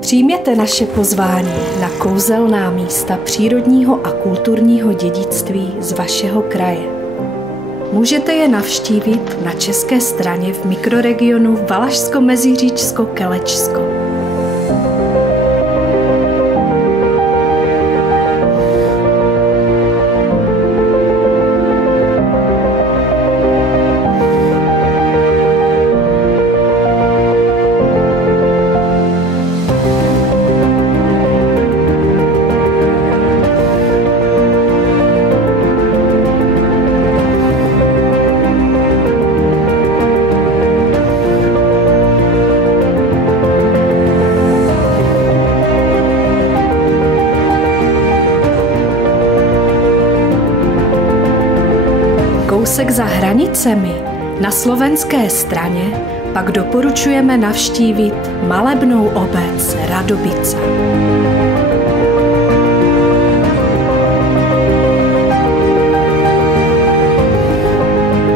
Přijměte naše pozvání na kouzelná místa přírodního a kulturního dědictví z vašeho kraje. Můžete je navštívit na české straně v mikroregionu Valašsko-Meziříčsko-Kelečsko. Kousek za hranicemi, na slovenské straně, pak doporučujeme navštívit malebnou obec Radobica.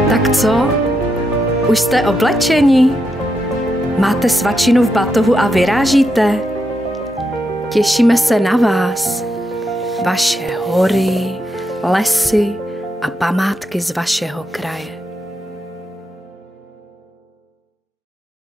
Tak co? Už jste oblečeni? Máte svačinu v batohu a vyrážíte? Těšíme se na vás, vaše hory, lesy a památky z vašeho kraje.